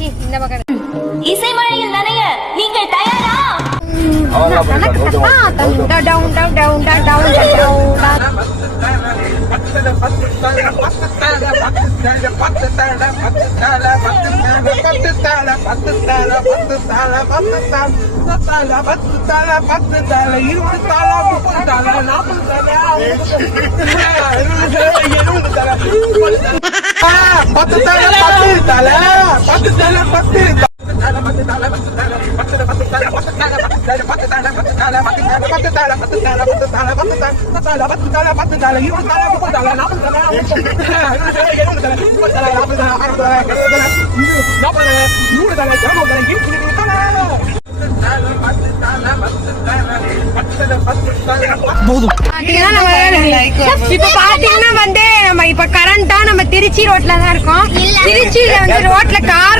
இந்த பக்கம் இசை மழையில் நனைய நீங்கள் தயாரா? இப்ப பாத்தீங்கன்னா வந்து நம்ம இப்ப கரண்டா நம்ம திருச்சி ரோட்ல தான் இருக்கோம். திருச்சியில வந்து ரோட்ல கார்